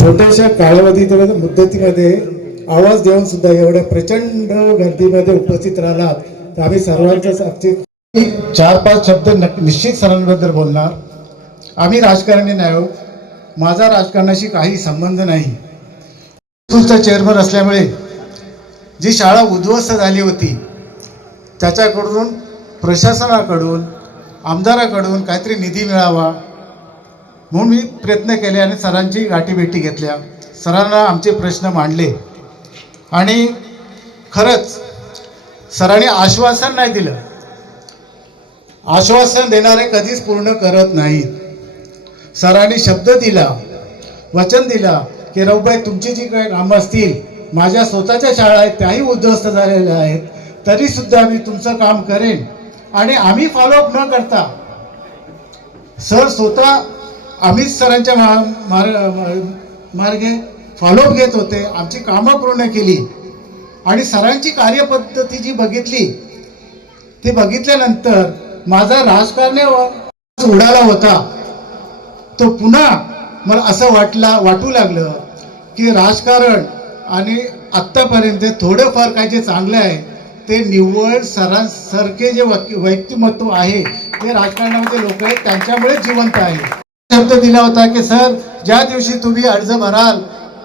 छोट्याशा कालावधीत मुदतीमध्ये आवाज देऊन सुद्धा एवढ्या प्रचंड गर्दीमध्ये उपस्थित राहिलात. तर आम्ही सर्वांचंच आमचे चार पाच शब्द निश्चित सरांबद्दल बोलणार. आम्ही राजकारणी नाही आहोत. माझा राजकारणाशी काही संबंध नाही. तुमचा चेअरमन असल्यामुळे जी शाळा उद्ध्वस्त झाली होती त्याच्याकडून प्रशासनाकडून आमदाराकडून काहीतरी निधी मिळावा. म्हणून मी प्रयत्न केले आणि सरांची गाठीभेटी घेतल्या. सरांना आमचे प्रश्न मांडले. आणि खरंच सरांनी आश्वासन नाही दिलं. आश्वासन देणारे कधीच पूर्ण करत नाहीत. सरांनी शब्द दिला वचन दिला की रवबाई तुमची जी काही कामं असतील माझ्या स्वतःच्या शाळा आहेत त्याही उद्ध्वस्त झालेल्या आहेत तरीसुद्धा मी तुमचं काम करेन. आणि आम्ही फॉलोअप न करता सर स्वतः अमित सरांच्या मार्गे फॉलोअप घेत होते. आमची कामं पूर्ण केली. आणि सरांची कार्यपद्धती जी बघितली ती बघितल्यानंतर माझा राजकारणी उडाला होता. तो पुन्हा मला असं वाटला वाटू लागलं की राजकारण आणि आत्तापर्यंत थोडंफार काय जे चांगलं आहे ते निव्वळ सरांसारखे जे व्यक्तिमत्व आहे ते राजकारणामध्ये लोक आहेत त्यांच्यामुळे जिवंत आहे शब्द दिला होता की सर ज्या दिवशी तुम्ही अर्ज भराल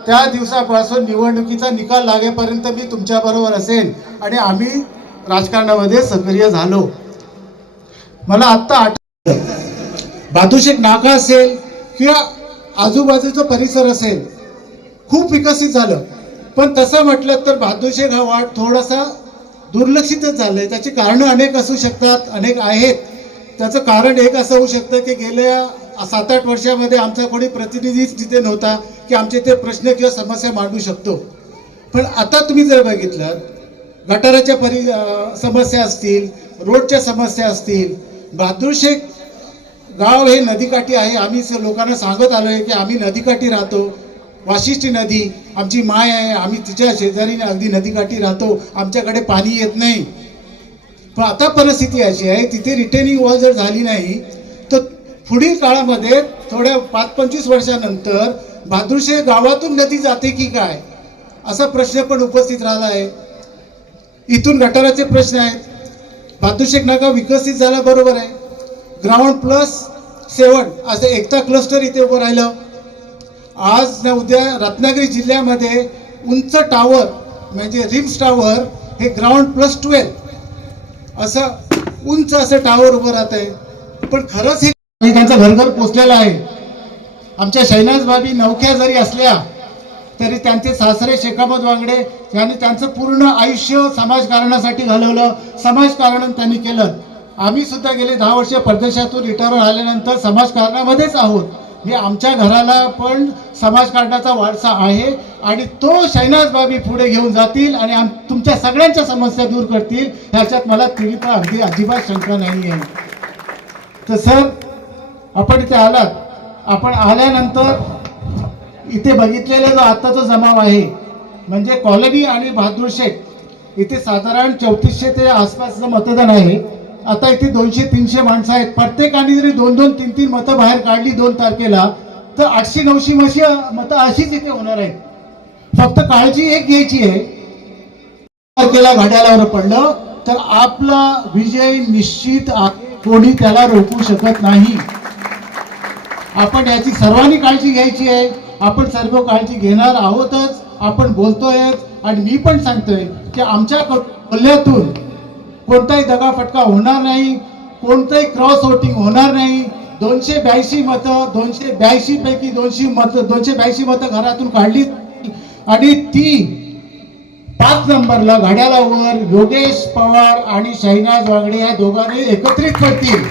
त्या दिवसापासून निवडणुकीचा निकाल लागेपर्यंत मी तुमच्याबरोबर असेल आणि आम्ही राजकारणामध्ये सक्रिय झालो. मला आत्ता आठ बातुशेक नाका असेल किंवा आजूबाजूचा परिसर असेल खूप विकसित झालं. पण तसं म्हटलं तर बहादूरशेख हा वाट थोडासा दुर्लक्षितच झालंय. त्याची कारणं अनेक असू शकतात अनेक आहेत. त्याचं कारण एक असं होऊ शकतं की गेल्या सात आठ वर्षामध्ये आमचा कोणी प्रतिनिधीच तिथे नव्हता की आमचे ते प्रश्न किंवा समस्या मांडू शकतो. पण आता तुम्ही जर बघितलं गटाराच्या परि समस्या असतील रोडच्या समस्या असतील बहादूरशेख गाव हे नदीकाठी आहे. आम्ही लोकांना सांगत आलो आहे की आम्ही नदीकाठी राहतो. वाशिष्ठी नदी आमची माय आहे. आम्ही तिच्या शेजारीने अगदी नदीकाठी राहतो. आमच्याकडे पाणी येत नाही. पण आता परिस्थिती अशी आहे तिथे रिटेनिंग वॉल जर झाली नाही पुढील काळामध्ये थोड्या पाच पंचवीस वर्षानंतर भादुर्शे गावातून नदी जाते की काय? असा प्रश्न पण उपस्थित राहिला आहे. इथून गटाराचे प्रश्न आहेत. बहादूरशेख नाका विकसित झाला बरोबर आहे. ग्राउंड प्लस सेवन असं एकता क्लस्टर इथे उभं राहिलं. आज न उद्या रत्नागिरी जिल्ह्यामध्ये उंच टावर म्हणजे रिम्स टावर हे ग्राउंड प्लस ट्वेल्व असं उंच असं टावर उभं राहत आहे पण खरंच हे घरघर घर पोचलेलं आहे. आमच्या शैनाज बाबी नवख्या जरी असल्या तरी त्यांचे सासरे शेखापत वांगडे यांनी त्यांचं पूर्ण आयुष्य समाजकारणासाठी घालवलं. समाजकारण त्यांनी केलं. आम्ही सुद्धा गेले दहा वर्ष परदेशातून रिटायर आल्यानंतर समाजकारणामध्येच आहोत. हे आमच्या घराला पण समाजकारणाचा वारसा आहे आणि तो शैनाज बाबी पुढे घेऊन जातील आणि तुमच्या सगळ्यांच्या समस्या दूर करतील. ह्याच्यात मला तिळीचा अगदी अजिबात शंका नाही आहे तर सर आपण इथे आलात. आपण आल्यानंतर इथे बघितलेला जो आत्ताचा जमाव आहे म्हणजे कॉलनी आणि बहादूर शेख इथे साधारण चौतीसशे ते आसपासचं मतदान आहे. आता इथे दोनशे तीनशे माणसं आहेत. प्रत्येकाने जरी दोन दोन तीन तीन मतं बाहेर काढली दोन तारखेला तर आठशे नऊशे मशी मतं अशीच इथे होणार आहेत. फक्त काळजी एक घ्यायची आहे. तारखेला घड्याळावर पडलं तर आपला विजय निश्चित आहे कोणी त्याला रोखू शकत नाही. आपण याची सर्वांनी काळजी घ्यायची आहे. आपण सर्व काळजी घेणार आहोतच. आपण बोलतोय आणि मी पण सांगतोय की आमच्या बोलण्यातून कोणताही दगाफटका होणार नाही. कोणतंही क्रॉस वोटिंग होणार नाही. दोनशे ब्याऐंशी मतं दोनशे ब्याऐंशी पैकी दोनशे मत दोनशे ब्याऐंशी मतं घरातून काढली. आणि ती पाच नंबरला घड्याळावर योगेश पवार आणि शैनाज वागडे या दोघांनी एकत्रित पडतील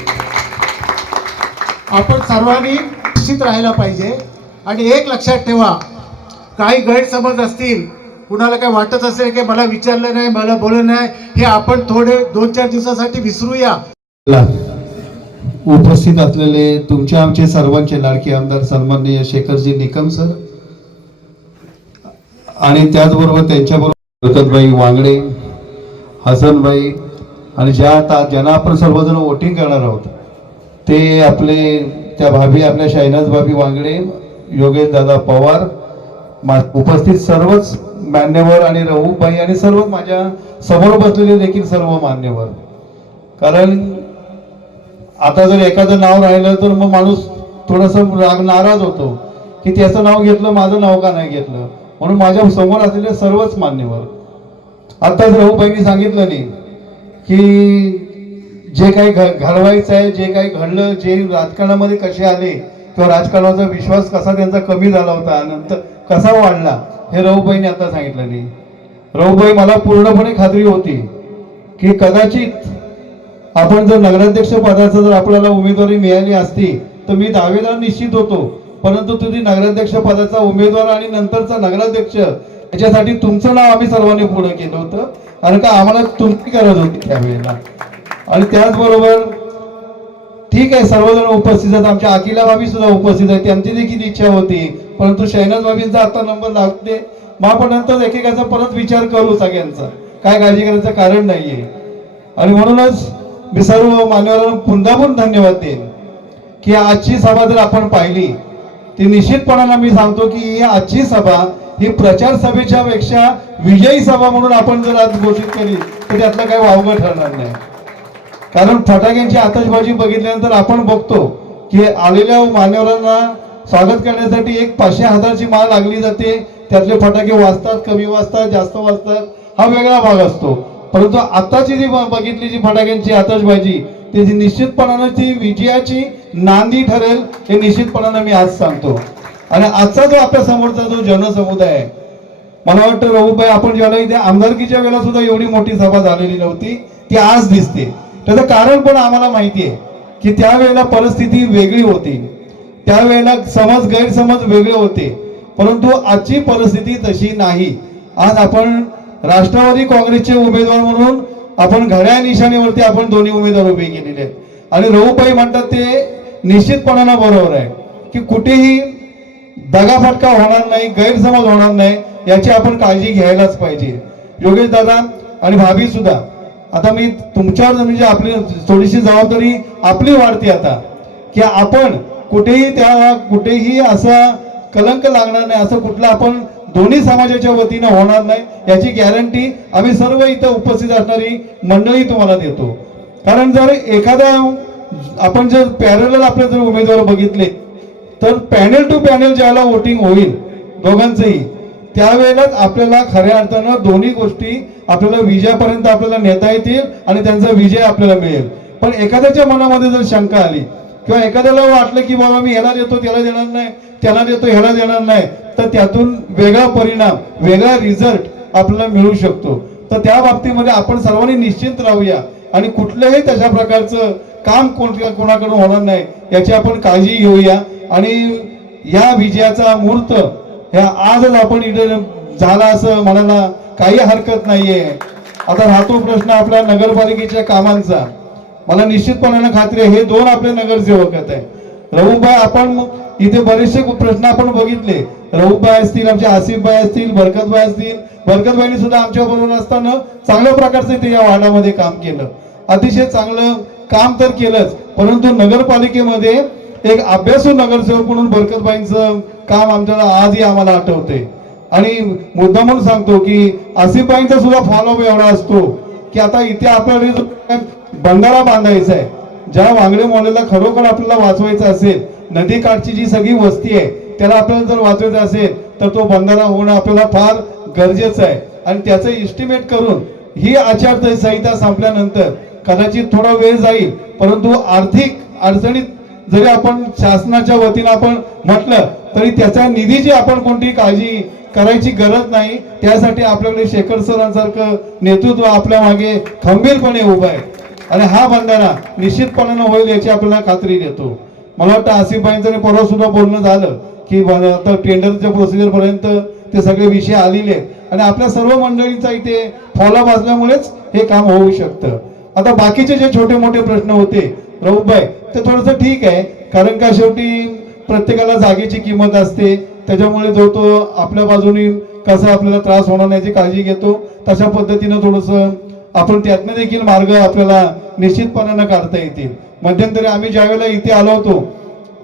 आपण सर्वांनी निश्चित राहायला पाहिजे. आणि एक लक्षात ठेवा काही गैरसमज असतील कुणाला काय वाटत असेल की मला विचारलं नाही मला बोललं नाही हे आपण थोडे दोन चार दिवसासाठी विसरूया. उपस्थित असलेले तुमचे आमचे सर्वांचे लाडके आमदार सन्माननीय शेखरजी निकम सर आणि त्याचबरोबर त्यांच्याबरोबर बरकतबाई वांगडे हसनबाई आणि ज्या आता ज्यांना आपण सर्वजण वोटिंग करणार आहोत ते आपले त्या भाभी आपल्या शायनाज भाभी वांगडे योगेश दादा पवार मा- उपस्थित सर्वच मान्यवर आणि रघुबाई आणि सर्व माझ्यासमोर बसलेले देखील सर्व मान्यवर. कारण आता जर एखादं नाव राहिलं तर मग माणूस थोडस राग नाराज होतो की त्याचं नाव घेतलं माझं नाव का नाही घेतलं? म्हणून माझ्यासमोर असलेले सर्वच मान्यवर. आताच रघुबाईंनी सांगितलं नाही की जे काही घडवायचं आहे जे काही घडलं जे राजकारणामध्ये कसे आले किंवा राजकारणाचा विश्वास कसा त्यांचा कमी झाला होता नंतर कसा वाढला हे रघुबाईंनी आता सांगितलं नाही. रघुबाई मला पूर्णपणे खात्री होती की कदाचित आपण जर नगराध्यक्ष पदाचं जर आपल्याला उमेदवारी मिळाली असती तर मी दावेदार निश्चित होतो. परंतु तुम्ही नगराध्यक्ष पदाचा उमेदवार आणि नंतरचा नगराध्यक्ष याच्यासाठी तुमचं नाव आम्ही सर्वांनी पुढे केलं होतं. कारण का आम्हाला तुमची गरज होती त्यावेळेला. आणि त्याचबरोबर ठीक आहे सर्वजण उपस्थित आहेत. आमच्या अकिला बाबी सुद्धा उपस्थित आहेत. त्यांची देखील इच्छा होती. परंतु शहनाज बाबींचा आता नंबर लागते मग आपण नंतर एकेकाचा परत विचार करू सगळ्यांचा. काय काळजी करायचं कारण नाहीये. आणि म्हणूनच मी सर्व मान्यवरांना पुन्हा पण धन्यवाद देईन. की आजची सभा जर आपण पाहिली ती निश्चितपणाला मी सांगतो की ही आजची सभा ही प्रचार सभेच्या पेक्षा विजयी सभा म्हणून आपण जर आज घोषित केली तर त्यातलं काही वावगं ठरणार नाही. कारण फटाक्यांची आतषबाजी बघितल्यानंतर आपण बघतो की आलेल्या मान्यवरांना स्वागत करण्यासाठी एक पाचशे हजारची माळ लागली जाते. त्यातले फटाके वाजतात कमी वाजतात जास्त वाजतात. हा वेगळा भाग असतो. परंतु आताची जी बघितली जी फटाक्यांची आतषबाजी त्याची निश्चितपणानं ती विजयाची नांदी ठरेल हे निश्चितपणानं मी आज सांगतो. आणि आजचा जो आपल्या समोरचा जो जनसमुदाय आहे मला वाटतं रघुबाई आपण ज्याला इथे आमदारकीच्या वेळेला सुद्धा एवढी मोठी सभा झालेली नव्हती ती आज दिसते. त्याचं कारण पण आम्हाला माहिती आहे की त्यावेळेला परिस्थिती वेगळी होती. त्यावेळेला समज गैरसमज वेगळे होते. परंतु आजची परिस्थिती तशी नाही. आज आपण राष्ट्रवादी काँग्रेसचे उमेदवार म्हणून आपण घड्याळ निशाणीवरती आपण दोन्ही उमेदवार उभे केलेले आहेत. आणि रघुबाई म्हणतात ते निश्चितपणानं बरोबर आहे की कुठेही दगाफटका होणार नाही गैरसमज होणार नाही याची आपण काळजी घ्यायलाच पाहिजे. योगेश दादा आणि भाभी सुद्धा आता मी तुमच्यावर म्हणजे आपली थोडीशी जबाबदारी आपली वाढते आता. की आपण कुठेही त्या कुठेही असा कलंक लागणार नाही असं कुठलं आपण दोन्ही समाजाच्या वतीनं होणार नाही याची गॅरंटी आम्ही सर्व इथं उपस्थित असणारी मंडळी तुम्हाला देतो. कारण जर एखादा आपण जर पॅरल आपले जर उमेदवार बघितले तर पॅनेल टू पॅनेल ज्याला वोटिंग होईल दोघांचंही त्यावेळेलाच आपल्याला खऱ्या अर्थानं दोन्ही गोष्टी आपल्याला विजयापर्यंत आपल्याला नेता येतील आणि त्यांचा विजय आपल्याला मिळेल. पण एखाद्याच्या मनामध्ये जर शंका आली किंवा एखाद्याला वाटलं की बाबा मी ह्याला देतो त्याला देणार नाही त्याला देतो ह्याला देणार नाही तर त्यातून वेगळा परिणाम वेगळा रिझल्ट आपल्याला मिळू शकतो. तर त्या बाबतीमध्ये आपण सर्वांनी निश्चिंत राहूया आणि कुठल्याही तशा प्रकारचं काम कोण कोणाकडून होणार नाही याची आपण काळजी घेऊया आणि या विजयाचा मुहूर्त ह्या आजच आपण इथे झाला असं म्हणायला काही हरकत नाहीये. आता राहतो प्रश्न आपल्या नगरपालिकेच्या कामांचा. मला निश्चितपणानं खात्री आहे हे दोन आपले नगरसेवक आहेत. रघुबाई आपण इथे बरेचसे प्रश्न आपण बघितले. रघुबाई असतील आमचे आसिफबाई असतील बरकतबाई असतील. बरकतबाईंनी सुद्धा आमच्या बरोबर असताना चांगल्या प्रकारचं ते या वार्डामध्ये काम केलं. अतिशय चांगलं काम तर केलंच परंतु नगरपालिकेमध्ये एक अभ्यासू नगरसेवक म्हणून बरकतबाईंचं काम आमच्याला आजही आम्हाला आठवते. आणि मुद्दा म्हणून सांगतो की आसिफबाईंचा सुद्धा फॉलोअप एवढा असतो की आता इथे आपल्याला बंधारा बांधायचा आहे ज्या वांगडे मोलेला खरोखर आपल्याला वाचवायचं असेल नदीकाठची जी सगळी वस्ती आहे त्याला आपल्याला जर वाचवायचं असेल तर तो बंधारा होणं आपल्याला फार गरजेचं आहे. आणि त्याचं इस्टिमेट करून ही आचारसंहिता संपल्यानंतर कदाचित थोडा वेळ जाईल परंतु आर्थिक अडचणीत जरी आपण शासनाच्या वतीनं आपण म्हटलं तरी त्याच्या निधीची आपण कोणती काळजी करायची गरज नाही त्यासाठी आपल्याकडे शेखर सरांसारखं नेतृत्व आपल्या मागे खंबीरपणे उभं आहे. आणि हा बंधारा निश्चितपणानं होईल याची आपल्याला खात्री देतो. मला वाटतं आसिफबाईंचं परवा सुद्धा बोलणं झालं की आता टेंडरच्या प्रोसिजरपर्यंत ते सगळे विषय आलेले आहेत. आणि आपल्या सर्व मंडळींचा इथे फॉलोअप असल्यामुळेच हे काम होऊ शकतं. आता बाकीचे जे छोटे मोठे प्रश्न होते रऊबाई ते थोडंसं ठीक आहे. कारण का शेवटी प्रत्येकाला जागेची किंमत असते. त्याच्यामुळे जो तो आपल्या बाजूने कसा आपल्याला त्रास होणार नाही याची काळजी घेतो. तशा पद्धतीनं थोडंसं आपण त्यातनं देखील मार्ग आपल्याला निश्चितपणानं काढता येतील. मध्यंतरी आम्ही ज्यावेळेला इथे आलो होतो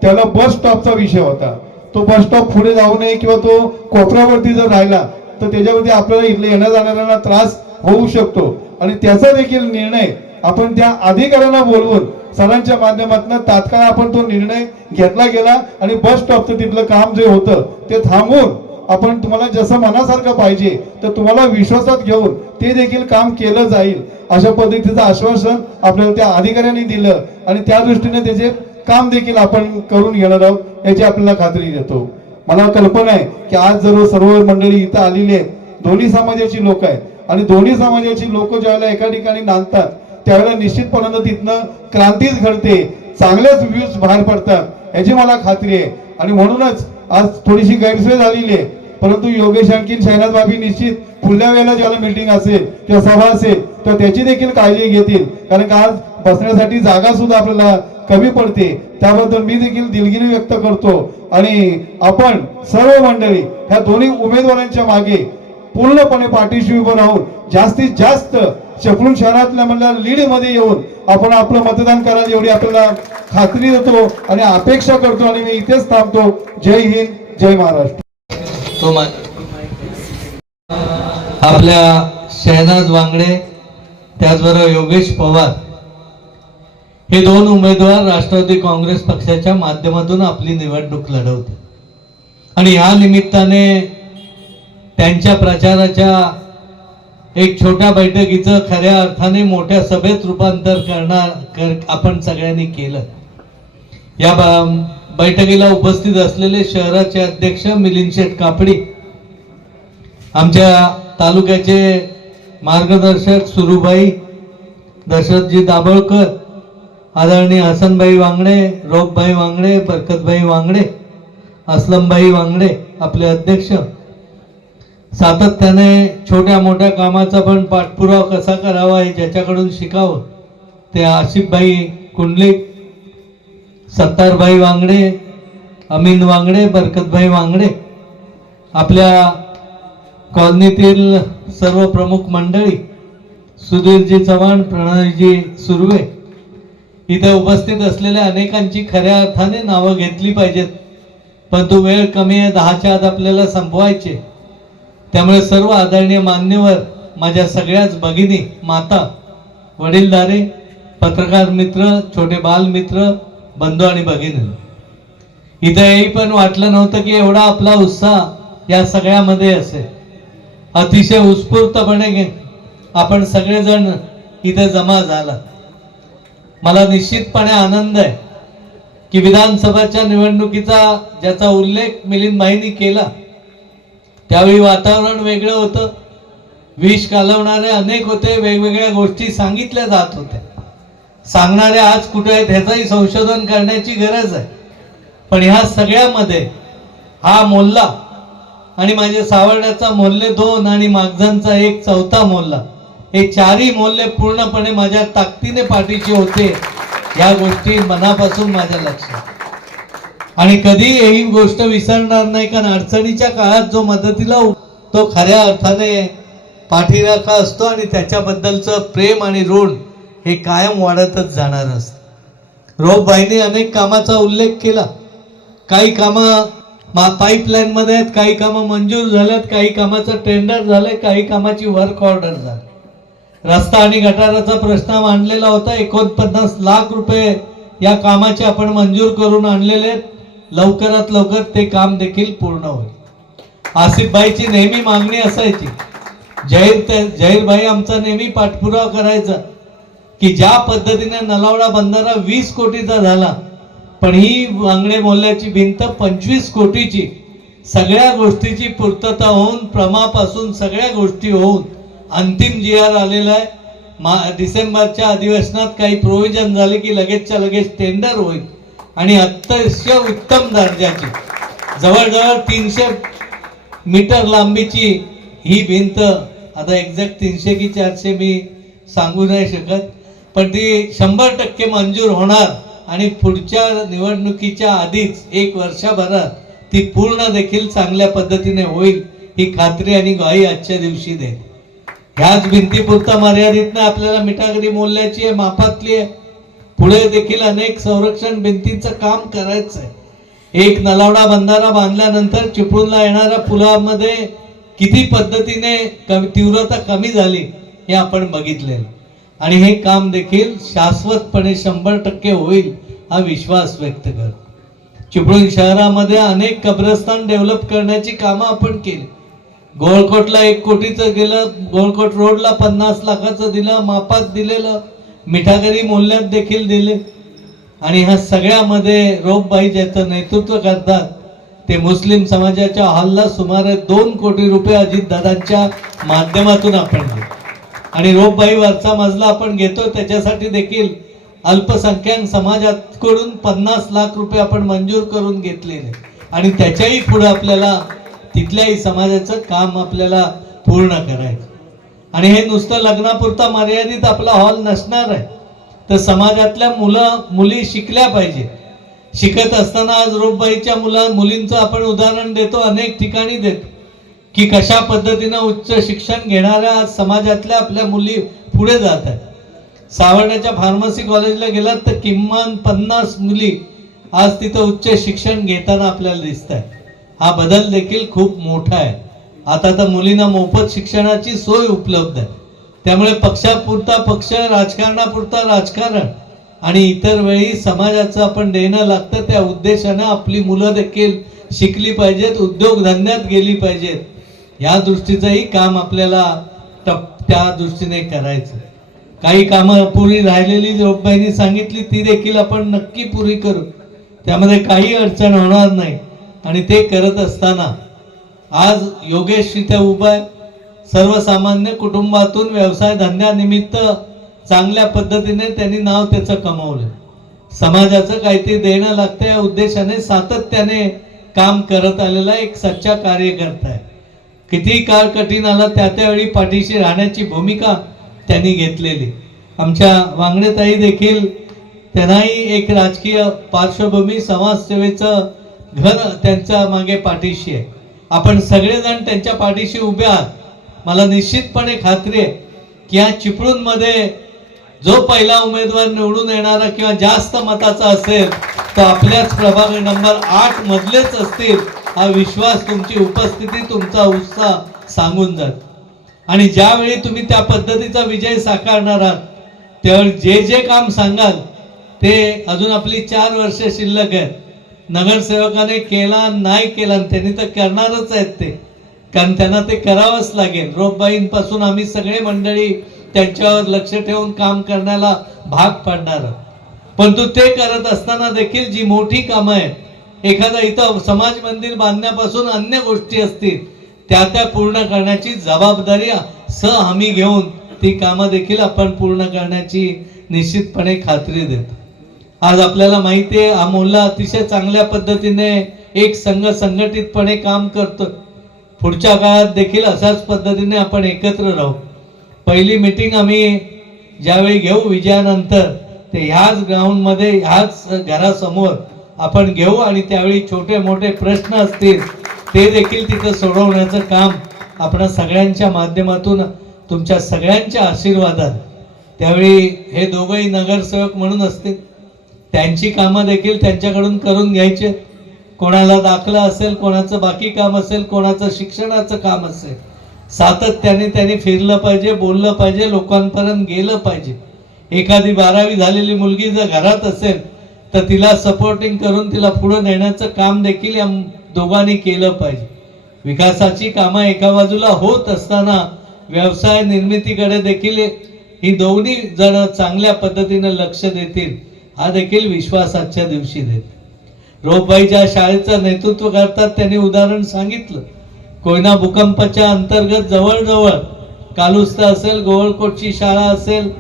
त्याला बस स्टॉपचा विषय होता. तो बस स्टॉप पुढे जाऊ नये किंवा तो कोपऱ्यावरती जर राहिला तर त्याच्यावरती आपल्याला इथले येण्या जाणाऱ्यांना त्रास होऊ शकतो. आणि त्याचा देखील निर्णय आपण त्या अधिकाऱ्यांना बोलवून सरांच्या माध्यमातून तात्काळ आपण तो निर्णय घेतला गेला आणि बस स्टॉपचं तिथलं काम जे होतं ते थांबवून आपण तुम्हाला जसं मनासारखं पाहिजे तर तुम्हाला विश्वासात घेऊन ते देखील काम केलं जाईल अशा पद्धतीचं आश्वासन आपल्याला त्या अधिकाऱ्यांनी दिलं आणि त्या दृष्टीने त्याचे काम देखील आपण करून घेणार आहोत याची आपल्याला खात्री देतो. मला कल्पना आहे की आज जर सर्व मंडळी इथं आलेली आहेत दोन्ही समाजाची लोक आहेत आणि दोन्ही समाजाची लोक ज्यावेळेला एका ठिकाणी नांदतात त्यावेळेला निश्चितपणानं तिथनं क्रांतीच घडते चांगल्याच व्ह्यूज बाहेर पडतात याची मला खात्री आहे. आणि म्हणूनच आज थोडीशी गैरसोय झालेली आहे. परंतु योगेश आणखीन शहनाज बाबी निश्चित पुढल्या वेळेला ज्याला मीटिंग असेल किंवा सभा असेल तर त्याची देखील काळजी घेतील. कारण का आज बसण्यासाठी जागा सुद्धा आपल्याला कमी पडते. त्याबद्दल मी देखील दिलगिरी व्यक्त करतो. आणि आपण सर्व मंडळी ह्या दोन्ही उमेदवारांच्या मागे पूर्णपणे पाठीशी उभं राहून जास्तीत जास्त चिपळूण शहरातल्या म्हणल्या लीडमध्ये येऊन आपण आपलं मतदान कराल एवढी आपल्याला खात्री देतो आणि अपेक्षा करतो आणि मी इथेच थांबतो. जय हिंद जय महाराष्ट्र. आपल्या शहनाज वांगडे त्याचबरोबर योगेश पवार हे दोन उमेदवार राष्ट्रवादी काँग्रेस पक्षाच्या माध्यमातून आपली निवडणूक लढवते आणि या निमित्ताने त्यांच्या प्रचाराच्या एक छोट्या बैठकीचं खऱ्या अर्थाने मोठ्या सभेत रूपांतर करणार कर आपण सगळ्यांनी केलं. या बैठकीला उपस्थित असलेले शहराचे अध्यक्ष मिलिंद शेठ कापडी आमच्या तालुक्याचे मार्गदर्शक सुरुबाई दशरथजी दाभोळकर आदरणीय हसनभाई वांगडे रोपभाई वांगडे बरकतभाई वांगडे असलमभाई वांगडे आपले अध्यक्ष सातत्याने छोट्या मोठ्या कामाचा पण पाठपुरावा कसा करावा हे ज्याच्याकडून शिकावं ते आशिफभाई कुंडलिक सत्तारभाई वांगडे अमीन वांगडे बरकतभाई वांगडे आपल्या कॉलनीतील सर्व प्रमुख मंडळी सुधीरजी चव्हाण प्रणयजी सुर्वे इथे उपस्थित असलेल्या अनेकांची खऱ्या अर्थाने नावं घेतली पाहिजेत परंतु वेळ कमी आहे दहाच्या आत आपल्याला संपवायचे. त्यामुळे सर्व आदरणीय मान्यवर माझ्या सगळ्याच भगिनी माता वडीलधारे पत्रकार मित्र छोटे बाल मित्र बंधू आणि भगिनी. इथं येई पण वाटलं नव्हतं की एवढा आपला उत्साह या सगळ्यामध्ये असेल. अतिशय उत्स्फूर्तपणे आपण सगळेजण इथे जमा झाला. मला निश्चितपणे आनंद आहे की विधानसभाच्या निवडणुकीचा ज्याचा उल्लेख मिलिंद माईनी केला त्यावेळी वातावरण वेगळं होतं. विष घालवणारे अनेक होते वेगवेगळ्या गोष्टी सांगितल्या जात होत्या. सांगणारे आज कुठे आहेत ह्याचंही संशोधन करण्याची गरज आहे. पण ह्या सगळ्यामध्ये हा मोल्ला आणि माझे सावर्ड्याचा मोल्ले दोन आणि मागजांचा एक चौथा मोल्ला हे चारही मोल्ले पूर्णपणे माझ्या ताकदीने पाठीचे होते या गोष्टी मनापासून माझ्या लक्षात. आणि कधी ही गोष्ट विसरणार नाही कारण अडचणीच्या काळात जो मदतीला तो खऱ्या अर्थाने पाठीराखा असतो आणि त्याच्याबद्दलचं प्रेम आणि ऋण हे कायम वाढतच जाणार असतं. रोपबाईंनी अनेक कामाचा उल्लेख केला. काही कामं मा पाईपलाईन मध्ये आहेत काही कामं मंजूर झाल्यात काही कामाचं टेंडर झालंय काही कामाची वर्क ऑर्डर झाली. रस्ता आणि गटाराचा प्रश्न मांडलेला होता. एकोणपन्नास लाख रुपये या कामाचे आपण मंजूर करून आणलेले आहेत. लवकरात लवकर ते काम देखील पूर्ण होईल. आसिफबाईची नेहमी मागणी असायची जहीर ते जहीरभाई आमचा नेहमी पाठपुरावा करायचा की ज्या पद्धतीने नलावडा बंधारा वीस कोटीचा झाला पण ही वांगडे मोल्याची भिंत पंचवीस कोटीची सगळ्या गोष्टीची पूर्तता होऊन प्रमापासून सगळ्या गोष्टी होऊन अंतिम जी आर आलेला आहे. मा डिसेंबरच्या अधिवेशनात काही प्रोव्हिजन झाले की लगेचच्या लगेच टेंडर होईल. आणि अतिशय उत्तम दर्जाची. जवळजवळ तीनशे मीटर लांबीची ही भिंत आता एक्झॅक्ट तीनशे की चारशे मी सांगू नाही शकत पण ती शंभर टक्के मंजूर होणार आणि पुढच्या निवडणुकीच्या आधीच एक वर्षभरात ती पूर्ण देखील चांगल्या पद्धतीने होईल ही खात्री आणि ग्वाही आजच्या दिवशी दे ह्याच भिंतीपुरता मर्यादित ना आपल्याला मिठागरी मोल्याची आहे मापातली आहे. पुढे देखील अनेक संरक्षण भिंतीचं काम करायचं आहे एक नलावडा बंधारा बांधल्यानंतर चिपळूणला येणाऱ्या पुलामध्ये किती पद्धतीने कमी तीव्रता कमी झाली हे आपण बघितले आणि हे काम देखील शाश्वतपणे शंभर टक्के होईल हा विश्वास व्यक्त कर चिपळूण शहरामध्ये अनेक कब्रस्तान डेव्हलप करण्याची कामं आपण केली. गोळकोटला एक कोटीचं गेलं गोळकोट रोडला पन्नास लाखाचं दिलं मापात दिलेलं मिठागरी मूल्यात देखील दिले. आणि ह्या सगळ्यामध्ये रोपबाई ज्याचं नेतृत्व करतात ते मुस्लिम समाजाच्या हल्ला सुमारे दोन कोटी रुपये अजितदादांच्या माध्यमातून आपण घेतो आणि रोपबाई वरचा मजला आपण घेतो त्याच्यासाठी देखील अल्पसंख्याक समाजाकडून पन्नास लाख रुपये आपण मंजूर करून घेतलेले. आणि त्याच्याही पुढे आपल्याला तिथल्याही समाजाचं काम आपल्याला पूर्ण करायचं. आणि हे नुसतं लग्नापुरता मर्यादित आपला हॉल नसणार आहे. तर समाजातल्या मुलं मुली शिकल्या पाहिजे. शिकत असताना आज रोपबाईच्या मुला मुलींचं आपण उदाहरण देतो अनेक ठिकाणी देतो. की कशा पद्धतीनं उच्च शिक्षण घेणाऱ्या समाजातल्या आपल्या मुली पुढे जात आहेत. सावर्ड्याच्या फार्मसी कॉलेजला गेलात तर किमान पन्नास मुली आज तिथं उच्च शिक्षण घेताना आपल्याला दिसत आहे हा बदल देखील खूप मोठा आहे. आता तर मुलींना मोफत शिक्षणाची सोय उपलब्ध आहे. त्यामुळे पक्षापुरता पक्ष राजकारणापुरता राजकारण आणि इतर वेळी समाजाचं आपण देणं लागतं त्या उद्देशानं आपली मुलं देखील शिकली पाहिजेत उद्योगधंद्यात गेली पाहिजेत. या दृष्टीचंही काम आपल्याला टप त्या दृष्टीने करायचं. काही कामं पुरी राहिलेली जोगबाईंनी सांगितली ती देखील आपण नक्की पुरी करू. त्यामध्ये काही अडचण होणार नाही. आणि ते करत असताना आज योगेश तिथे उभा आहे. सर्वसामान्य कुटुंबातून व्यवसाय धंद्यानिमित्त चांगल्या पद्धतीने त्यांनी नाव त्याचं कमवलं. समाजाचं काहीतरी देणं लागतं या उद्देशाने सातत्याने काम करत आलेला एक सच्चा कार्यकर्ता आहे. किती काळ कठीण आला त्या त्यावेळी पाठीशी राहण्याची भूमिका त्यांनी घेतलेली. आमच्या वांगडेताई देखील त्यांनाही एक राजकीय पार्श्वभूमी समाजसेवेचं घर त्यांच्या मागे पाठीशी आहे. आपण सगळेजण त्यांच्या पाठीशी उभे आहात. मला निश्चितपणे खात्री आहे की या चिपळूणमध्ये जो पहिला उमेदवार निवडून येणारा किंवा जास्त मताचा असेल तो आपल्याच प्रभाग नंबर आठ मधलेच असतील हा विश्वास तुमची उपस्थिती तुमचा उत्साह सांगून जात आणि ज्यावेळी तुम्ही त्या पद्धतीचा विजय साकारणार आहात त्यावेळी जे जे काम सांगाल ते अजून आपली चार वर्ष शिल्लक आहेत. नगरसेवकाने केला नाही केला आणि त्यांनी तर करणारच आहेत ते. कारण त्यांना ते करावंच लागेल. रोपबाईंपासून आम्ही सगळे मंडळी त्यांच्यावर लक्ष ठेवून काम करण्याला भाग पाडणार आहोत. परंतु ते करत असताना देखील जी मोठी कामं आहेत एखादा इथं समाज मंदिर बांधण्यापासून अन्य गोष्टी असतील त्या त्या पूर्ण करण्याची जबाबदारी स हमी घेऊन ती कामं देखील आपण पूर्ण करण्याची निश्चितपणे खात्री देतो. आज आपल्याला माहिती आहे हा मोल्ला अतिशय चांगल्या पद्धतीने एक संघ संघटितपणे काम करतो. पुढच्या काळात देखील अशाच पद्धतीने आपण एकत्र राहू. पहिली मीटिंग आम्ही ज्यावेळी घेऊ विजयानंतर ते ह्याच ग्राउंडमध्ये ह्याच घरासमोर आपण घेऊ आणि त्यावेळी छोटे मोठे प्रश्न असतील ते देखील तिथं सोडवण्याचं काम आपण सगळ्यांच्या माध्यमातून तुमच्या सगळ्यांच्या आशीर्वादात त्यावेळी हे दोघंही नगरसेवक म्हणून असतील. त्यांची कामं देखील त्यांच्याकडून करून घ्यायचे. कोणाला दाखला असेल कोणाचं बाकी काम असेल कोणाचं शिक्षणाचं काम असेल. सातत्याने त्यांनी फिरलं पाहिजे बोललं पाहिजे लोकांपर्यंत गेलं पाहिजे. एखादी बारावी झालेली मुलगी जर घरात असेल तर तिला सपोर्टिंग करून तिला पुढे नेण्याचं काम देखील या दोघांनी केलं पाहिजे. विकासाची कामं एका बाजूला होत असताना व्यवसाय निर्मितीकडे देखील ही दोन्ही जण चांगल्या पद्धतीने लक्ष देतील. हा देखील विश्वासाच्या दिवशी देत. रोपबाई ज्या शाळेचं नेतृत्व करतात त्यांनी उदाहरण सांगितलं. कोयना भूकंपाच्या अंतर्गत जवळजवळ कालुस्ता असेल गोवळकोटची शाळा असेल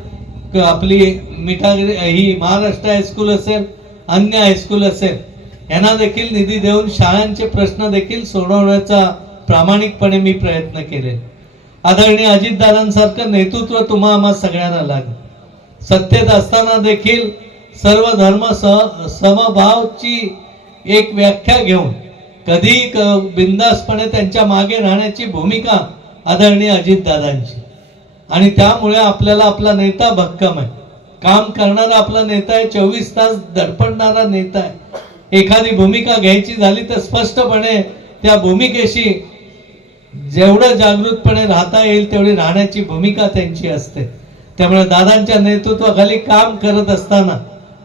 आपली मिठागिरी ही महाराष्ट्र हायस्कूल असेल अन्य हायस्कूल असेल यांना देखील निधी देऊन शाळांचे प्रश्न देखील सोडवण्याचा प्रामाणिकपणे मी प्रयत्न केले. आदरणीय अजितदादांसारखं नेतृत्व तुम्हा आम्हा सगळ्यांना लागलं. सत्तेत असताना देखील सर्व धर्म स समभावची एक व्याख्या घेऊन कधी बिंदासपणे त्यांच्या मागे राहण्याची भूमिका आदरणीय अजितदादांची. आणि त्यामुळे आपल्याला आपला नेता भक्कम आहे. काम करणारा आपला नेता आहे चोवीस तास धडपडणारा नेता आहे. एखादी भूमिका घ्यायची झाली तर स्पष्टपणे त्या भूमिकेशी जेवढं जागृतपणे राहता येईल तेवढी राहण्याची भूमिका त्यांची असते. त्यामुळे दादांच्या नेतृत्वाखाली काम करत असताना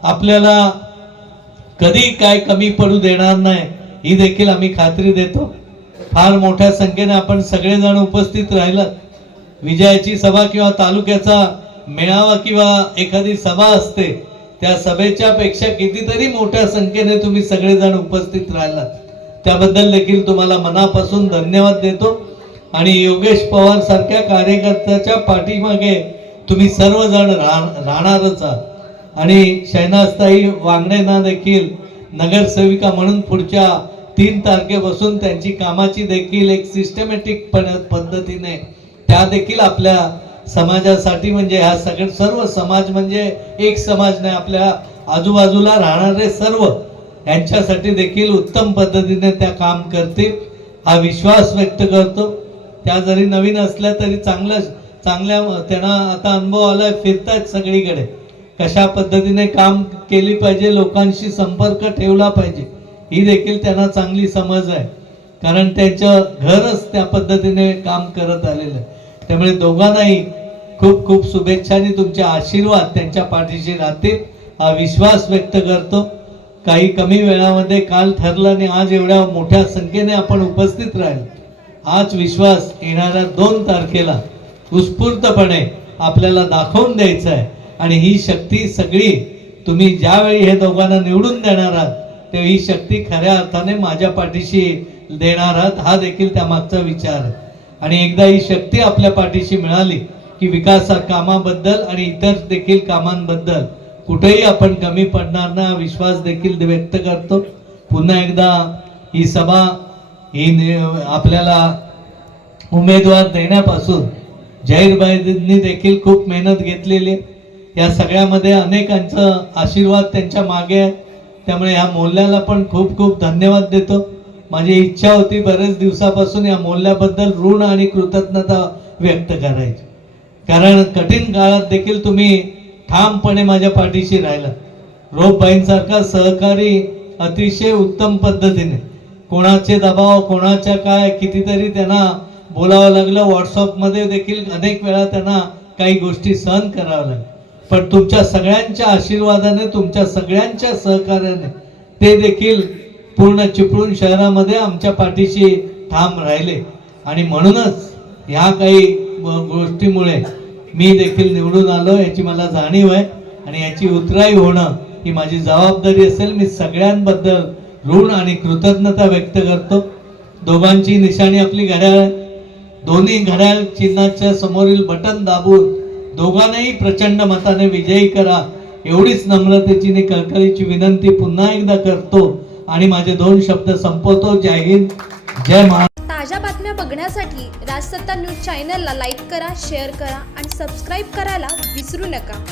आपल्याला कधी काय कमी पडू देणार नाही ही देखील आम्ही खात्री देतो. फार मोठ्या संख्येने आपण सगळेजण उपस्थित राहिलं. विजयाची सभा किंवा तालुक्याचा मेळावा किंवा एखादी सभा असते त्या सभेच्या पेक्षा कितीतरी मोठ्या संख्येने तुम्ही सगळेजण उपस्थित राहिलात. त्याबद्दल देखील तुम्हाला मनापासून धन्यवाद देतो. आणि योगेश पवार सारख्या कार्यकर्त्याच्या पाठीमागे तुम्ही सर्वजण राहणारच आहात. आणि शैनाजताई वांगडेंना देखील नगरसेविका म्हणून पुढच्या तीन तारखेपासून त्यांची कामाची देखील एक सिस्टमॅटिक पद्धतीने त्या देखील आपल्या समाजासाठी म्हणजे ह्या सगळे सर्व समाज म्हणजे एक समाज नाही आपल्या आजूबाजूला राहणारे सर्व यांच्यासाठी देखील उत्तम पद्धतीने त्या काम करतील हा विश्वास व्यक्त करतो. त्या जरी नवीन असल्या तरी चांगल्या चांगल्या त्यांना आता अनुभव आलाय फिरतायत सगळीकडे. कशा पद्धतीने काम केली पाहिजे लोकांशी संपर्क ठेवला पाहिजे ही देखील त्यांना चांगली समज आहे. कारण त्यांचं घरच त्या पद्धतीने काम करत आलेलं आहे. त्यामुळे दोघांनाही खूप खूप शुभेच्छा आणि तुमचे आशीर्वाद त्यांच्या पाठीशी राहतील. हा विश्वास व्यक्त करतो. काही कमी वेळामध्ये काल ठरलं आणि आज एवढ्या मोठ्या संख्येने आपण उपस्थित राहील. हाच विश्वास येणाऱ्या दोन तारखेला उत्स्फूर्तपणे आपल्याला दाखवून द्यायचा आहे. आणि ही शक्ती सगळी तुम्ही ज्यावेळी हे दोघांना निवडून देणार आहात तेव्हा ही शक्ती खऱ्या अर्थाने माझ्या पाठीशी देणार आहात हा देखील त्या मागचा विचार. आहे आणि एकदा ही शक्ती आपल्या पाठीशी मिळाली की विकास कामाबद्दल आणि इतर देखील कामांबद्दल कुठेही आपण कमी पडणार नाही विश्वास देखील व्यक्त करतो. पुन्हा एकदा ही सभा ही आपल्याला उमेदवार देण्यापासून जाहीरबाईंनी देखील खूप मेहनत घेतलेली आहे. या सगळ्यामध्ये अनेकांचं आशीर्वाद त्यांच्या मागे आहे. त्यामुळे ह्या मोल्ल्याला पण खूप खूप धन्यवाद देतो. माझी इच्छा होती बरेच दिवसापासून या मोल्ल्याबद्दल ऋण आणि कृतज्ञता व्यक्त करायची. कारण कठीण काळात देखील तुम्ही ठामपणे माझ्या पाठीशी राहिला रोपबाईंसारखा सहकारी अतिशय उत्तम पद्धतीने कोणाचे दबाव कोणाच्या काय कितीतरी त्यांना बोलावं लागलं. व्हॉट्सअपमध्ये देखील अनेक वेळा त्यांना काही गोष्टी सहन कराव्या लागल्या. पण तुमच्या सगळ्यांच्या आशीर्वादाने तुमच्या सगळ्यांच्या सहकार्याने ते देखील पूर्ण चिपळूण शहरामध्ये आमच्या पाठीशी ठाम राहिले. आणि म्हणूनच ह्या काही गोष्टीमुळे मी देखील निवडून आलो याची मला जाणीव आहे. आणि याची उतराई होणं ही माझी जबाबदारी असेल. मी सगळ्यांबद्दल ऋण आणि कृतज्ञता व्यक्त करतो. दोघांची निशाणी आपली घड्याळ दोन्ही घड्याळ चिन्हाच्या समोरील बटन दाबून दोघांनाही प्रचंड मताने विजयी करा. एवढीच नम्रतेची आणि कळकळीची विनंती पुन्हा एकदा करतो आणि माझे दोन शब्द संपवतो. जय हिंद जय महाराष्ट्र ताज्या बातम्या बघण्यासाठी राजसत्ता न्यूज चॅनलला लाईक करा शेअर करा आणि सबस्क्राईब करायला विसरू नका.